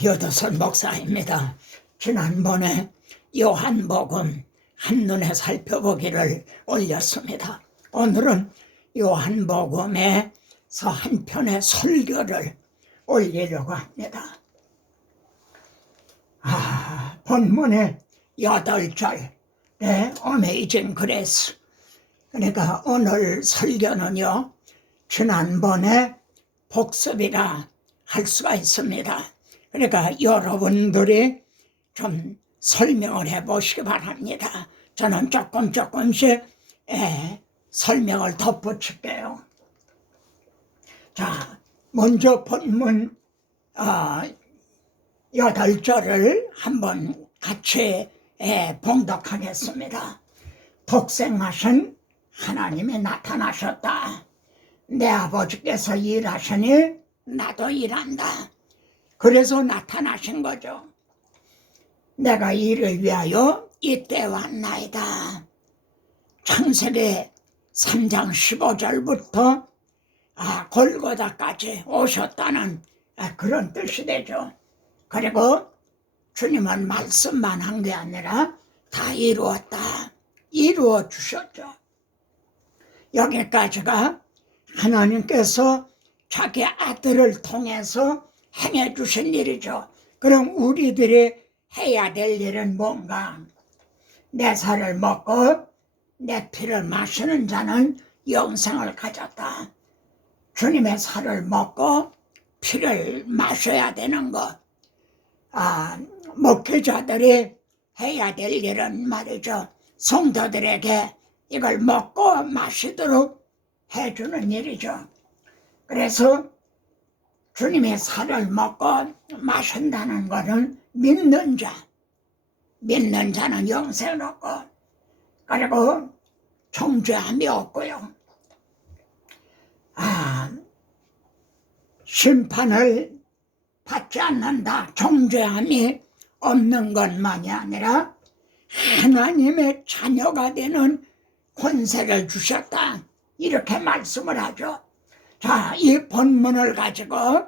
여도선 목사입니다. 지난번에 요한복음 한눈에 살펴보기를 올렸습니다. 오늘은 요한복음에서 한 편의 설교를 올리려고 합니다. 본문의 8절 Amazing Grace. 그러니까 오늘 설교는요, 지난번에 복습이라 할 수가 있습니다. 그러니까 여러분들이 좀 설명을 해보시기 바랍니다. 저는 조금씩 설명을 덧붙일게요. 자, 먼저 본문 8절을 한번 같이 봉독하겠습니다. 독생하신 하나님이 나타나셨다. 내 아버지께서 일하시니 나도 일한다. 그래서 나타나신 거죠. 내가 이를 위하여 이때 왔나이다. 창세기 3장 15절부터 골고다까지 오셨다는 그런 뜻이 되죠. 그리고 주님은 말씀만 한 게 아니라 다 이루었다. 이루어 주셨죠. 여기까지가 하나님께서 자기 아들을 통해서 행해 주신 일이죠. 그럼 우리들이 해야 될 일은 뭔가? 내 살을 먹고 내 피를 마시는 자는 영생을 가졌다. 주님의 살을 먹고 피를 마셔야 되는 것. 목회자들이 해야 될 일은 말이죠. 성도들에게 이걸 먹고 마시도록 해주는 일이죠. 그래서 주님의 살을 먹고 마신다는 것은 믿는 자는 영생을 얻고, 그리고 정죄함이 없고요. 심판을 받지 않는다. 정죄함이 없는 것만이 아니라 하나님의 자녀가 되는 권세를 주셨다. 이렇게 말씀을 하죠. 자, 이 본문을 가지고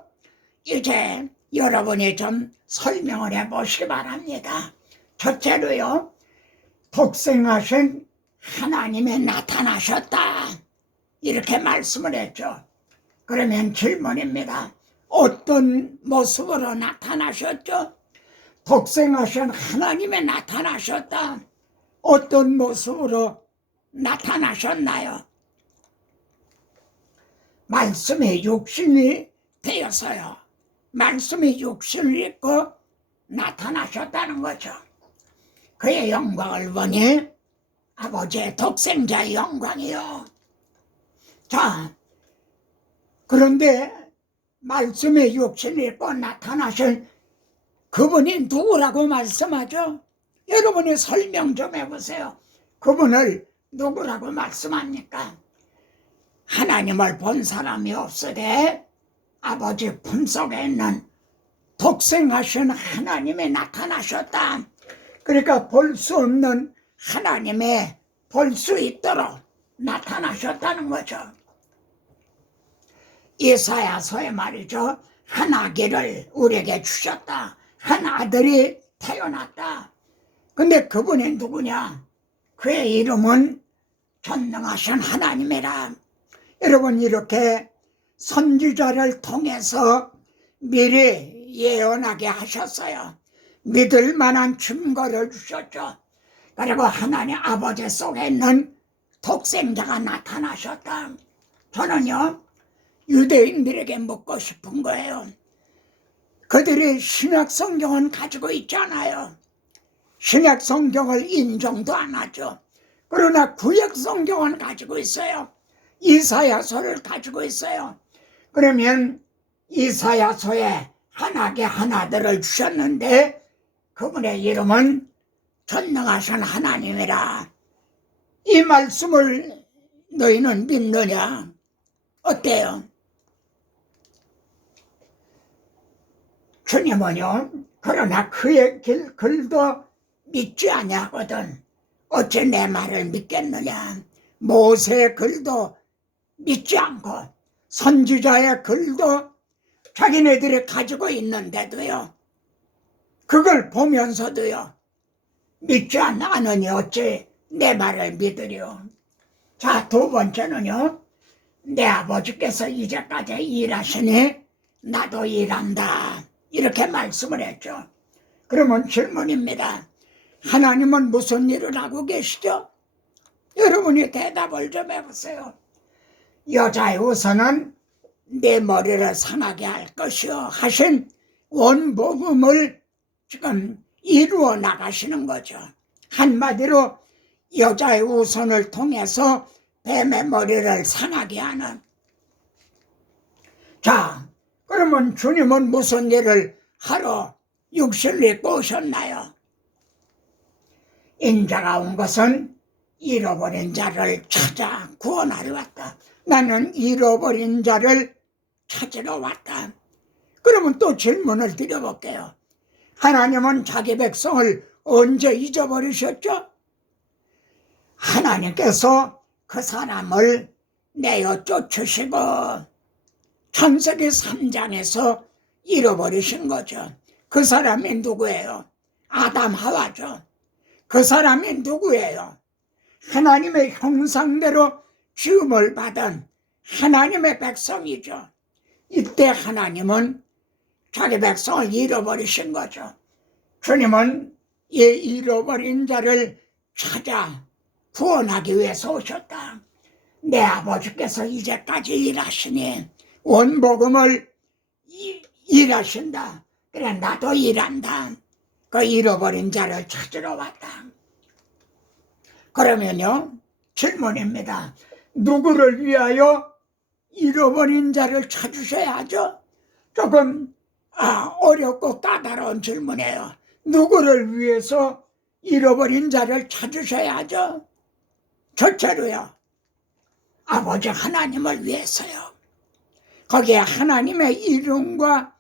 이제 여러분이 좀 설명을 해보시기 바랍니다. 첫째로요, 독생하신 하나님이 나타나셨다. 이렇게 말씀을 했죠. 그러면 질문입니다. 어떤 모습으로 나타나셨죠? 독생하신 하나님이 나타나셨다. 어떤 모습으로 나타나셨나요? 말씀이 육신이 되었어요. 말씀이 육신을 입고 나타나셨다는 거죠. 그의 영광을 보니 아버지의 독생자의 영광이요. 자, 그런데 말씀의 육신을 입고 나타나신 그분이 누구라고 말씀하죠? 여러분이 설명 좀 해보세요. 그분을 누구라고 말씀합니까? 하나님을 본 사람이 없으되 아버지 품속에 있는 독생하신 하나님이 나타나셨다. 그러니까 볼 수 없는 하나님의 볼 수 있도록 나타나셨다는 거죠. 이사야서에 말이죠. 한 아기를 우리에게 주셨다. 한 아들이 태어났다. 근데 그분이 누구냐? 그의 이름은 전능하신 하나님이라. 여러분, 이렇게 선지자를 통해서 미리 예언하게 하셨어요. 믿을 만한 증거를 주셨죠. 그리고 하나님 아버지 속에 있는 독생자가 나타나셨다. 저는요, 유대인들에게 묻고 싶은 거예요. 그들이 신약 성경은 가지고 있잖아요. 신약 성경을 인정도 안 하죠. 그러나 구약 성경은 가지고 있어요. 이사야서를 가지고 있어요. 그러면 이사야서에 하나님께 한 아들을 주셨는데 그분의 이름은 전능하신 하나님이라. 이 말씀을 너희는 믿느냐? 어때요? 주님은요, 그러나 그의 글도 믿지 아니하거든 어찌 내 말을 믿겠느냐? 모세의 글도 믿지 않고 선지자의 글도 자기네들이 가지고 있는데도요, 그걸 보면서도요, 믿지 않으니 어찌 내 말을 믿으려. 자, 두 번째는요, 내 아버지께서 이제까지 일하시니 나도 일한다, 이렇게 말씀을 했죠. 그러면 질문입니다. 하나님은 무슨 일을 하고 계시죠? 여러분이 대답을 좀 해보세요. 여자의 우선은 내 머리를 상하게 할 것이요 하신 원복음을 지금 이루어 나가시는 거죠. 한마디로 여자의 우선을 통해서 뱀의 머리를 상하게 하는. 자, 그러면 주님은 무슨 일을 하러 육신을 입고 오셨나요? 인자가 온 것은 잃어버린 자를 찾아 구원하러 왔다. 나는 잃어버린 자를 찾으러 왔다. 그러면 또 질문을 드려볼게요. 하나님은 자기 백성을 언제 잊어버리셨죠? 하나님께서 그 사람을 내어 쫓으시고 창세기 3장에서 잃어버리신 거죠. 그 사람이 누구예요? 아담 하와죠. 그 사람이 누구예요? 하나님의 형상대로 지음을 받은 하나님의 백성이죠. 이때 하나님은 자기 백성을 잃어버리신 거죠. 주님은 이 잃어버린 자를 찾아 구원하기 위해서 오셨다. 내 아버지께서 이제까지 일하시니 원복음을 일하신다. 그래, 나도 일한다. 그 잃어버린 자를 찾으러 왔다. 그러면요, 질문입니다. 누구를 위하여 잃어버린 자를 찾으셔야 하죠? 조금 어렵고 까다로운 질문이에요. 누구를 위해서 잃어버린 자를 찾으셔야 하죠? 첫째로요, 아버지 하나님을 위해서요. 거기에 하나님의 이름과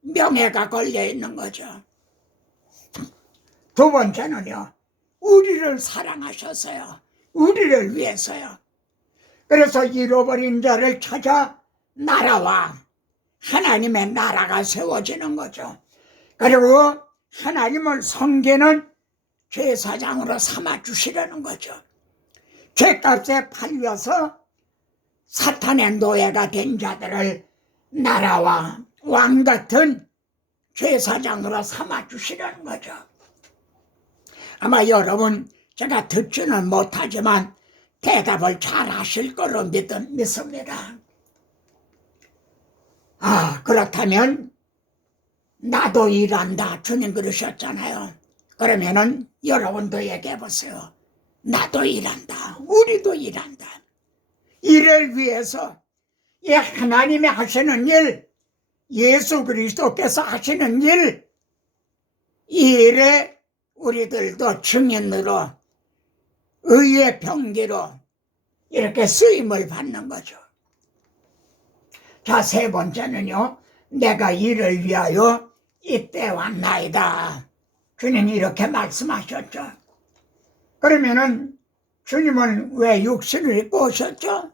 명예가 걸려 있는 거죠. 두 번째는요, 우리를 사랑하셔서요. 우리를 위해서요. 그래서 잃어버린 자를 찾아 나라와 하나님의 나라가 세워지는 거죠. 그리고 하나님을 섬기는 제사장으로 삼아주시려는 거죠. 죄값에 팔려서 사탄의 노예가 된 자들을 나라와 왕 같은 제사장으로 삼아주시려는 거죠. 아마 여러분 제가 듣지는 못하지만 대답을 잘 하실 거로 믿습니다. 그렇다면 나도 일한다, 주님 그러셨잖아요. 그러면은 여러분도 얘기해 보세요. 나도 일한다, 우리도 일한다. 이를 위해서 이 하나님이 하시는 일, 예수 그리스도께서 하시는 일, 이 일에 우리들도 증인으로 의의 병기로 이렇게 쓰임을 받는 거죠. 자, 세 번째는요, 내가 이를 위하여 이때 왔나이다. 주님이 이렇게 말씀하셨죠. 그러면은 주님은 왜 육신을 입고 오셨죠?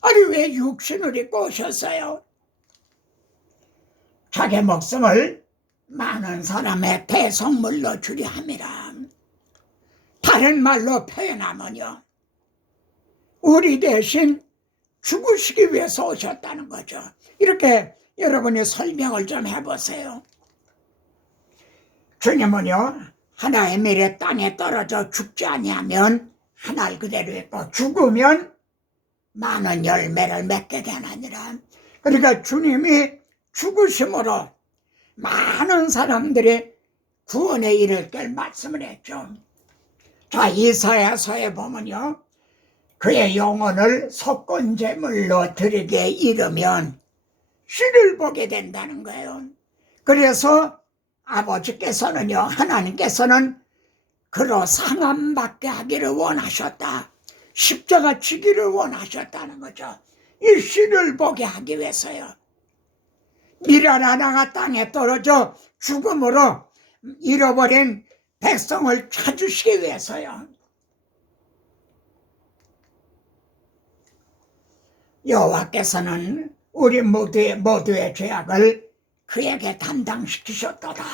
아니, 왜 육신을 입고 오셨어요? 자기 목숨을 많은 사람의 대성물로 주려 함이라. 다른 말로 표현하면요, 우리 대신 죽으시기 위해서 오셨다는 거죠. 이렇게 여러분이 설명을 좀 해보세요. 주님은요, 하나의 밀에 땅에 떨어져 죽지 아니하면 하나를 그대로 있고 죽으면 많은 열매를 맺게 되나니라. 그러니까 주님이 죽으심으로 많은 사람들이 구원에 이를 걸 말씀을 했죠. 자, 이사야서에 보면요, 그의 영혼을 속건제물로 드리게 이르면 씨를 보게 된다는 거예요. 그래서 아버지께서는요, 하나님께서는 그로 상함받게 하기를 원하셨다. 십자가 지기를 원하셨다는 거죠. 이 씨를 보게 하기 위해서요. 밀알 하나가 땅에 떨어져 죽음으로 잃어버린 백성을 찾으시기 위해서요. 여호와께서는 우리 모두의 죄악을 그에게 담당시키셨도다.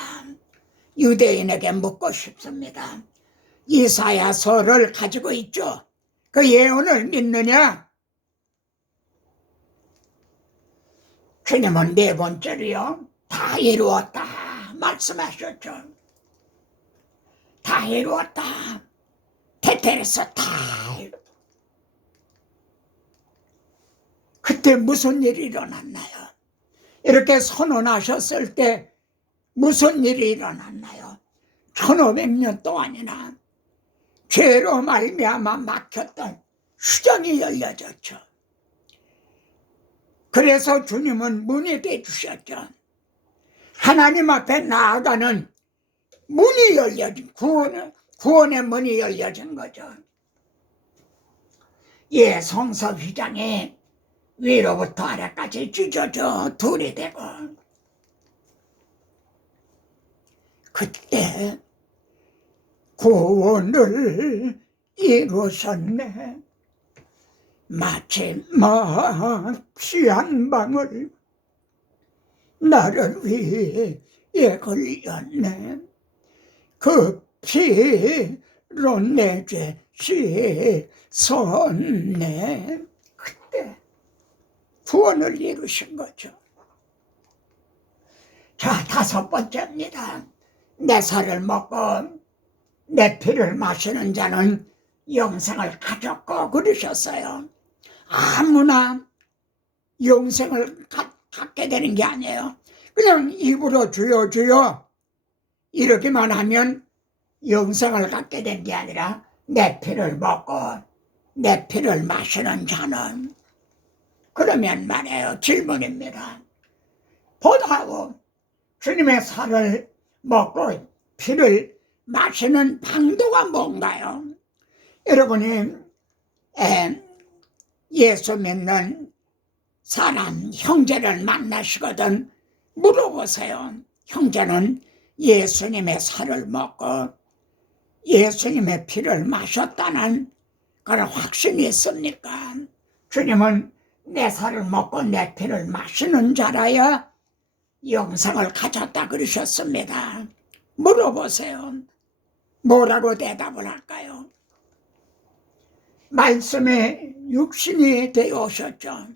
유대인에게 묻고 싶습니다. 이사야서를 가지고 있죠. 그 예언을 믿느냐? 주님은 네 번째로요, 다 이루었다 말씀하셨죠. 다 이루었다. 테텔에서 다. 그때 무슨 일이 일어났나요? 이렇게 선언하셨을 때 무슨 일이 일어났나요? 1500년 동안이나 죄로 말미암아 막혔던 수정이 열려졌죠. 그래서 주님은 문이 되주셨죠. 하나님 앞에 나아가는 문이 열려진, 구원의 문이 열려진 거죠. 예, 성서 휘장이 위로부터 아래까지 찢어져 둘이 되고, 그때 구원을 이루셨네. 마치 피 한 방울 나를 위해 흘렸네. 그 피로 내 죄 씻었네. 그때 구원을 이루신 거죠. 자, 다섯 번째입니다. 내 살을 먹고 내 피를 마시는 자는 영생을 가졌고 그러셨어요. 아무나 영생을 갖게 되는 게 아니에요. 그냥 입으로 주여 주여 이렇게만 하면 영생을 갖게 된 게 아니라 내 피를 먹고 내 피를 마시는 자는, 그러면 말이에요. 질문입니다. 보다하고 주님의 살을 먹고 피를 마시는 방도가 뭔가요? 여러분이 예수 믿는 사람, 형제를 만나시거든 물어보세요. 형제는 예수님의 살을 먹고 예수님의 피를 마셨다는 그런 확신이 있습니까? 주님은 내 살을 먹고 내 피를 마시는 자라야 영생을 가졌다 그러셨습니다. 물어보세요. 뭐라고 대답을 할까요? 말씀에 육신이 되어 오셨죠.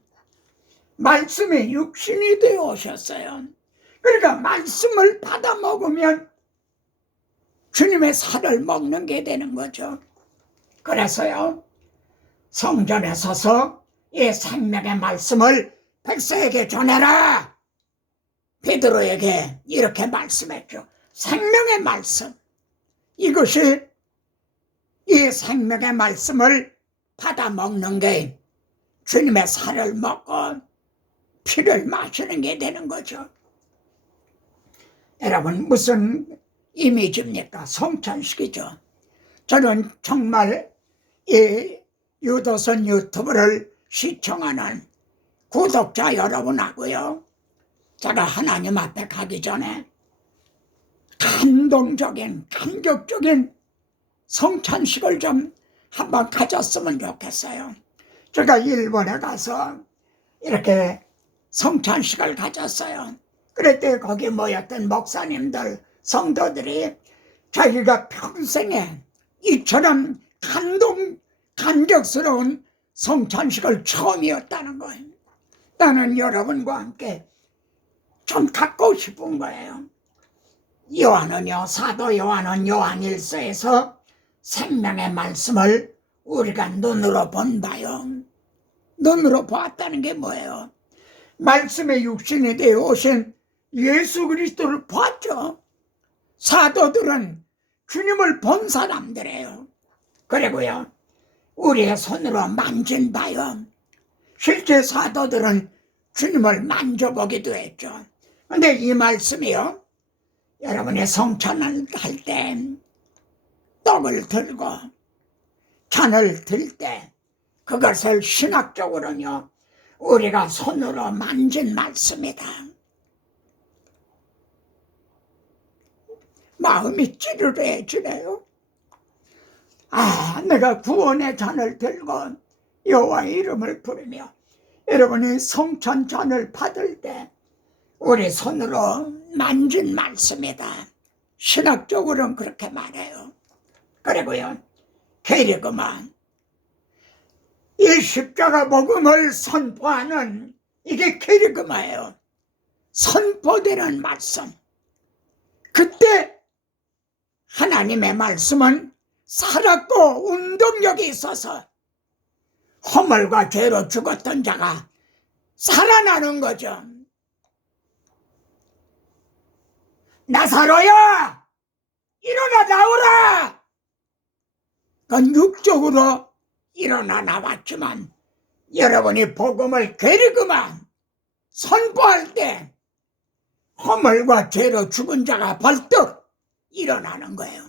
말씀에 육신이 되어 오셨어요. 그러니까 말씀을 받아 먹으면 주님의 살을 먹는 게 되는 거죠. 그래서요, 성전에 서서 이 생명의 말씀을 백성에게 전해라. 베드로에게 이렇게 말씀했죠. 생명의 말씀. 이것이 이 생명의 말씀을 받아 먹는 게 주님의 살을 먹고 피를 마시는 게 되는 거죠. 여러분, 무슨 이미지입니까? 성찬식이죠. 저는 정말 이 유도선 유튜브를 시청하는 구독자 여러분하고요, 제가 하나님 앞에 가기 전에 감동적인, 감격적인 성찬식을 좀 한번 가졌으면 좋겠어요. 제가 일본에 가서 이렇게 성찬식을 가졌어요. 그랬더니 거기 모였던 목사님들, 성도들이 자기가 평생에 이처럼 감격스러운 성찬식을 처음이었다는 거예요. 나는 여러분과 함께 좀 갖고 싶은 거예요. 요한은요, 사도 요한은 요한일서에서 생명의 말씀을 우리가 눈으로 본 바요. 눈으로 보았다는 게 뭐예요? 말씀의 육신이 되어 오신 예수 그리스도를 보았죠. 사도들은 주님을 본 사람들이에요. 그리고요, 우리의 손으로 만진 바요. 실제 사도들은 주님을 만져보기도 했죠. 근데 이 말씀이요, 여러분의 성찬을 할 때 떡을 들고 잔을 들 때 그것을 신학적으로는요, 우리가 손으로 만진 말씀이다. 마음이 찌르르해지네요. 아, 내가 구원의 잔을 들고 여호와의 이름을 부르며, 여러분이 성찬 잔을 받을 때 우리 손으로 만진 말씀이다. 신학적으로는 그렇게 말해요. 그리고요, 게리그만 이 십자가 복음을 선포하는 이게 게리그마예요. 선포되는 말씀. 그때 하나님의 말씀은 살았고 운동력이 있어서 허물과 죄로 죽었던 자가 살아나는 거죠. 나사로야, 일어나 나오라. 그건 육적으로 일어나 나왔지만 여러분이 복음을 게리그만 선포할 때 허물과 죄로 죽은 자가 벌떡 일어나는 거예요.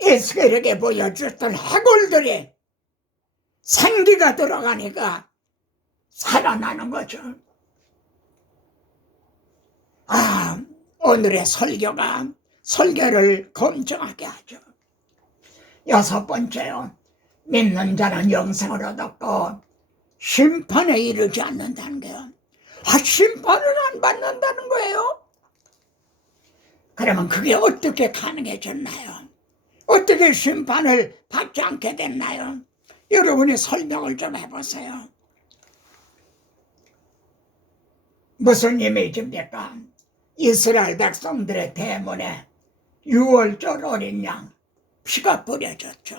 에스겔에게 보여줬던 해골들이 생기가 들어가니까 살아나는 거죠. 오늘의 설교를 검증하게 하죠. 여섯 번째요, 믿는 자는 영생을 얻었고 심판에 이르지 않는다는 거예요. 심판을 안 받는다는 거예요. 그러면 그게 어떻게 가능해졌나요? 어떻게 심판을 받지 않게 됐나요? 여러분이 설명을 좀 해보세요. 무슨 의미입니까? 이스라엘 백성들의 대문에 유월절 어린 양 피가 뿌려졌죠.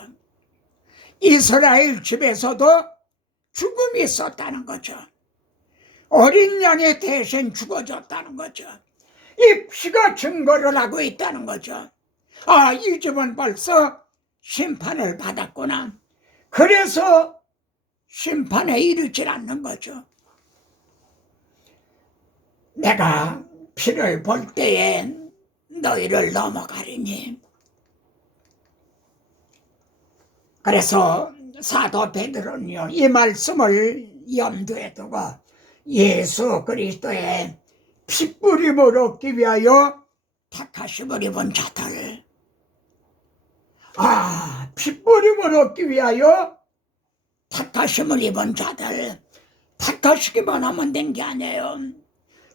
이스라엘 집에서도 죽음이 있었다는 거죠. 어린 양의 대신 죽어졌다는 거죠. 이 피가 증거를 하고 있다는 거죠. 이 집은 벌써 심판을 받았구나. 그래서 심판에 이르질 않는 거죠. 내가 피를 볼 때에 너희를 넘어가리니. 그래서 사도 베드로는요, 이 말씀을 염두에 두고 예수 그리스도의 피뿌림을 얻기 위하여 택하심을 입은 자들, 피뿌림을 얻기 위하여 택하심을 입은 자들, 택하시기만 하면 된 게 아니에요.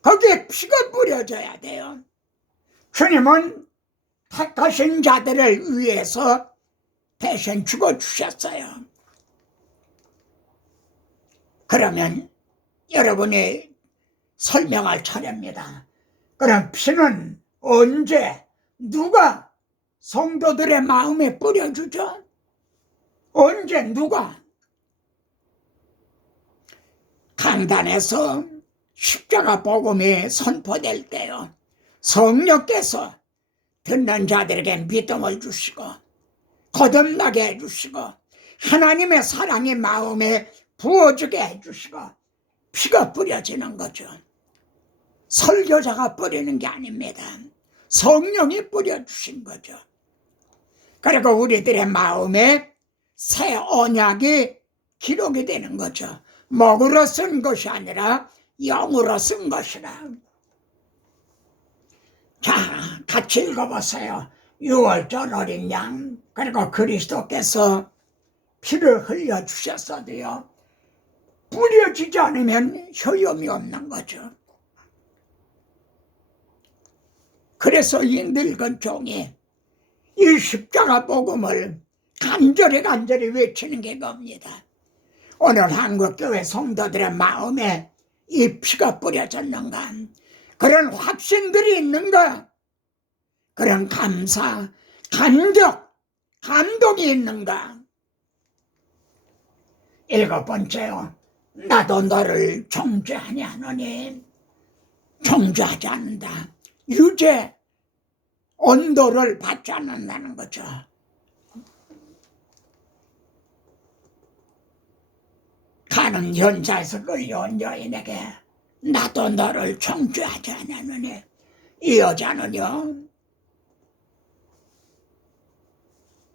거기에 피가 뿌려져야 돼요. 주님은 택하신 자들을 위해서 대신 죽어주셨어요. 그러면 여러분이 설명할 차례입니다. 그럼 피는 언제, 누가 성도들의 마음에 뿌려주죠? 언제, 누가? 강단에서 십자가 복음이 선포될 때요, 성령께서 듣는 자들에게 믿음을 주시고 거듭나게 해주시고 하나님의 사랑이 마음에 부어주게 해주시고 피가 뿌려지는 거죠. 설교자가 뿌리는 게 아닙니다. 성령이 뿌려주신 거죠. 그리고 우리들의 마음에 새 언약이 기록이 되는 거죠. 먹으로 쓴 것이 아니라 영으로 쓴 것이라. 자, 같이 읽어보세요. 유월절 어린 양, 그리고 그리스도께서 피를 흘려주셨어도요, 뿌려지지 않으면 효용이 없는 거죠. 그래서 이 늙은 종이 이 십자가 복음을 간절히 외치는 게 겁니다. 오늘 한국교회 성도들의 마음에 이 피가 뿌려졌는가? 그런 확신들이 있는가? 그런 감사, 감동이 있는가? 일곱 번째요, 나도 너를 정죄하니 하노니. 정죄하지 않는다. 유죄, 언도를 받지 않는다는 거죠. 가는 현자에서 끌려온 여인에게 나도 너를 정죄하지 않았느니, 이 여자는요,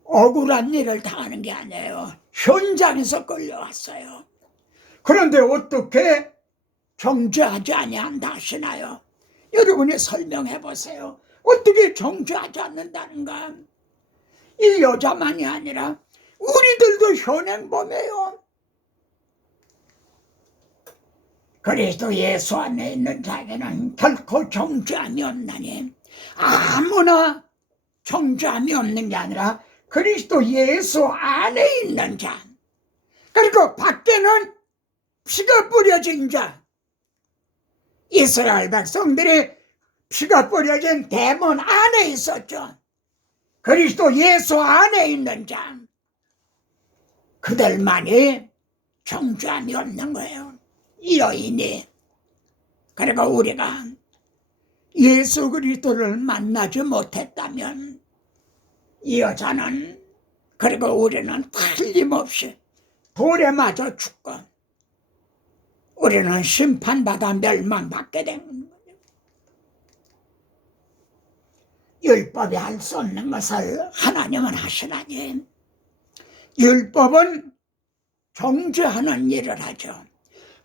억울한 일을 당하는 게 아니에요. 현장에서 끌려왔어요. 그런데 어떻게 정죄하지 아니한다 하시나요? 여러분이 설명해 보세요. 어떻게 정죄하지 않는다는가? 이 여자만이 아니라 우리들도 현행범이에요. 그리스도 예수 안에 있는 자에게는 결코 정죄함이 없나니 아무나 정죄함이 없는 게 아니라 그리스도 예수 안에 있는 자, 그리고 밖에는 피가 뿌려진 자, 이스라엘 백성들이 피가 뿌려진 대문 안에 있었죠. 그리스도 예수 안에 있는 자, 그들만이 정죄함이 없는 거예요. 이 여인이. 그리고 우리가 예수 그리스도를 만나지 못했다면 이 여자는, 그리고 우리는 틀림없이 돌에 맞아 죽고 우리는 심판받아 멸망받게 되는 거예요. 율법이 할 수 없는 것을 하나님은 하시나니, 율법은 정죄하는 일을 하죠.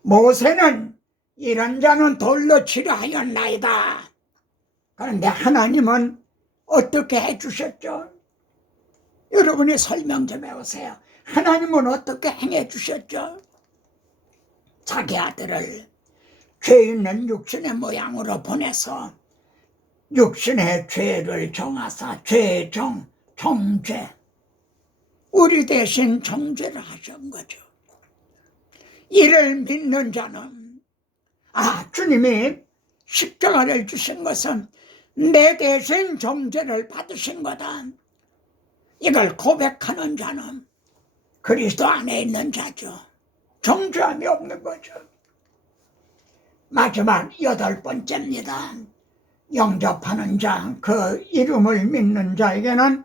모세는 이런 자는 돌로 치려 하였나이다. 그런데 하나님은 어떻게 해주셨죠? 여러분이 설명 좀 해보세요. 하나님은 어떻게 행해주셨죠? 자기 아들을 죄 있는 육신의 모양으로 보내서 육신의 죄를 정하사 정죄, 우리 대신 정죄를 하신 거죠. 이를 믿는 자는, 주님이 십자가를 주신 것은 내 대신 정죄를 받으신 거다, 이걸 고백하는 자는 그리스도 안에 있는 자죠. 정죄함이 없는 거죠. 마지막 8번째입니다. 영접하는 자, 그 이름을 믿는 자에게는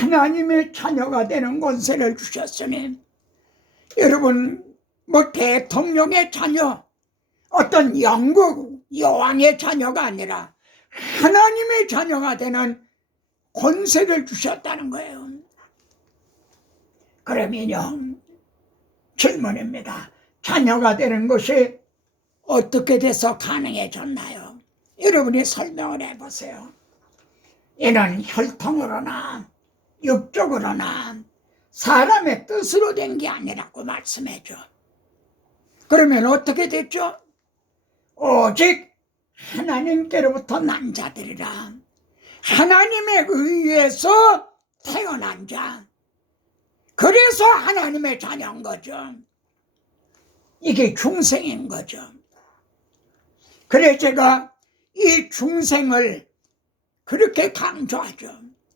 하나님의 자녀가 되는 권세를 주셨으니, 여러분 대통령의 자녀, 어떤 영국 여왕의 자녀가 아니라 하나님의 자녀가 되는 권세를 주셨다는 거예요. 그러면요, 질문입니다. 자녀가 되는 것이 어떻게 돼서 가능해졌나요? 여러분이 설명을 해보세요. 이는 혈통으로나 육적으로나 사람의 뜻으로 된 게 아니라고 말씀해줘. 그러면 어떻게 됐죠? 오직 하나님께로부터 난 자들이라, 하나님에 의해서 태어난 자, 그래서 하나님의 자녀인 거죠. 이게 중생인 거죠. 그래 제가 이 중생을 그렇게 강조하죠.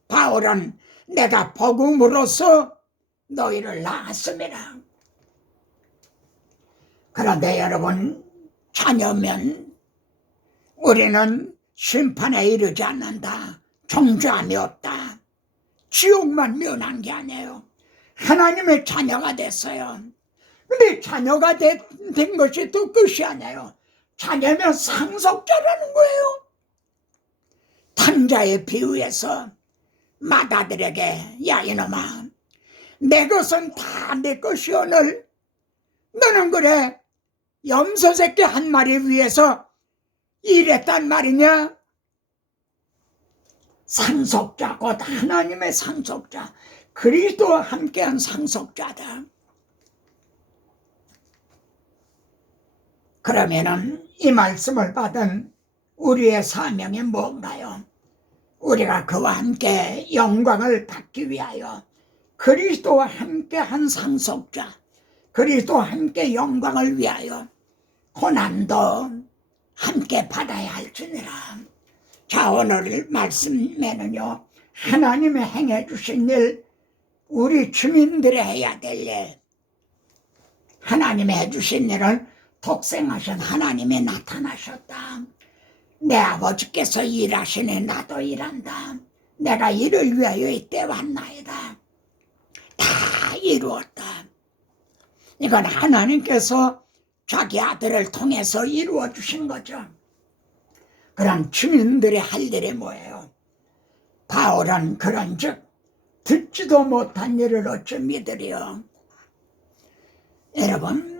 바울은 내가 복음으로써 너희를 낳았습니다. 그런데 여러분, 자녀면 우리는 심판에 이르지 않는다, 정죄함이 없다, 지옥만 면한 게 아니에요. 하나님의 자녀가 됐어요. 근데 자녀가 된 것이 또 끝이 아니에요. 자녀면 상속자라는 거예요. 탕자의 비유에서 맏아들에게, 야 이놈아, 내 것은 다 내 것이오늘 너는 그래 염소 새끼 한 마리 위해서 일했단 말이냐? 상속자, 곧 하나님의 상속자, 그리스도와 함께한 상속자다. 그러면은 이 말씀을 받은 우리의 사명이 뭔가요? 우리가 그와 함께 영광을 받기 위하여 그리스도와 함께한 상속자, 그리스도와 함께 영광을 위하여 고난도 함께 받아야 할지니라. 자, 오늘 말씀에는요, 하나님의 행해 주신 일, 우리 주민들이 해야 될 일, 하나님이 해주신 일은 독생하신 하나님이 나타나셨다. 내 아버지께서 일하시니 나도 일한다. 내가 이를 위하여 이때 왔나이다. 다 이루었다. 이건 하나님께서 자기 아들을 통해서 이루어 주신 거죠. 그럼 주민들이 할 일이 뭐예요? 바울은 그런즉 듣지도 못한 일을 어찌 믿으리요? 여러분,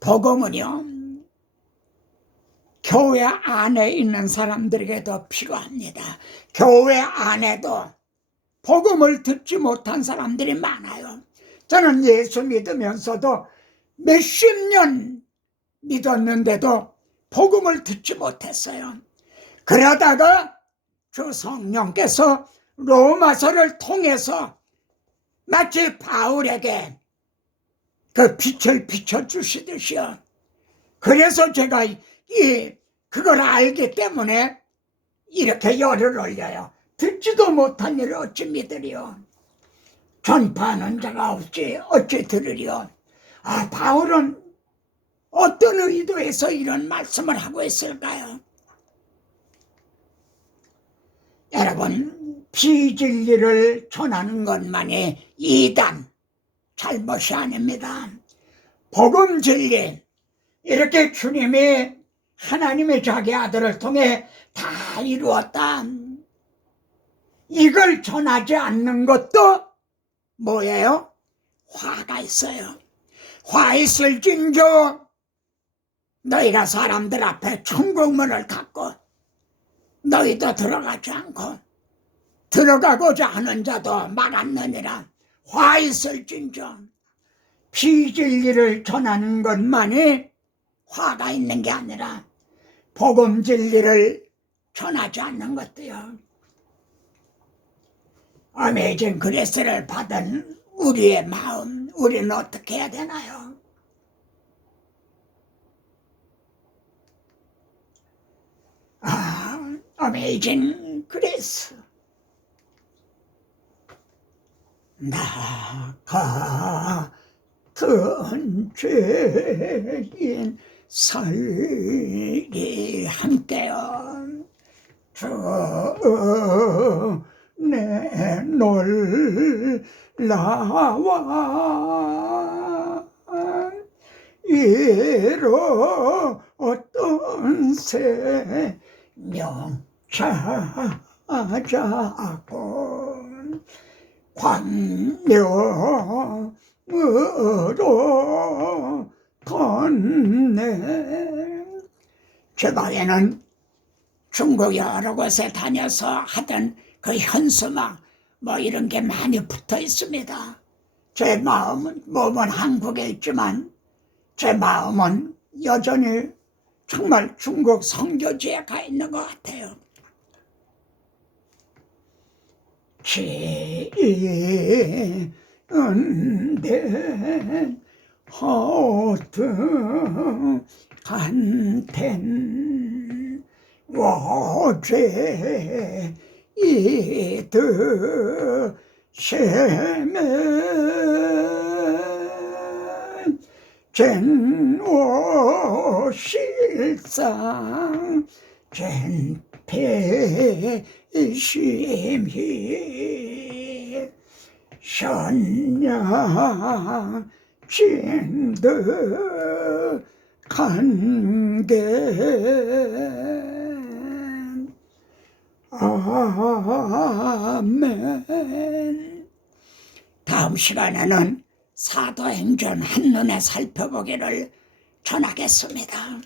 복음은요, 교회 안에 있는 사람들에게도 필요합니다. 교회 안에도 복음을 듣지 못한 사람들이 많아요. 저는 예수 믿으면서도 몇십 년 믿었는데도 복음을 듣지 못했어요. 그러다가 주 성령께서 로마서를 통해서 마치 바울에게 그 빛을 비춰주시듯이요. 그래서 제가 그걸 알기 때문에 이렇게 열을 올려요. 듣지도 못한 일을 어찌 믿으리요. 전파하는 자가 없지 어찌 들으리요. 바울은 어떤 의도에서 이런 말씀을 하고 있을까요? 여러분, 비진리를 전하는 것만이 이단, 잘못이 아닙니다. 복음 진리, 이렇게 주님이 하나님의 자기 아들을 통해 다 이루었다. 이걸 전하지 않는 것도 뭐예요? 화가 있어요. 화 있을진저 너희가 사람들 앞에 천국문을 닫고 너희도 들어가지 않고 들어가고자 하는 자도 막았느니라. 화 있을진저. 비진리를 전하는 것만이 화가 있는 게 아니라 복음 진리를 전하지 않는 것도요. 어메이징 그레스를 받은 우리의 마음, 우리는 어떻게 해야 되나요? 어메이징 그레스. 나 같은 죄인 살기 함께요. 주 내 놀라와 이로웠던 생명 찾아고 광명으로 건네. 제가에는 중국 여러 곳에 다녀서 하던 그 현수막 뭐 이런 게 많이 붙어 있습니다. 제 몸은 한국에 있지만 제 마음은 여전히 정말 중국 선교지에 가 있는 것 같아요. 지은된 허등 간텐 워죄 이드 쉐멘 젠오 실상 젠폐심히 션양 진드 간게 아멘. 다음 시간에는 사도행전 한눈에 살펴보기를 전하겠습니다.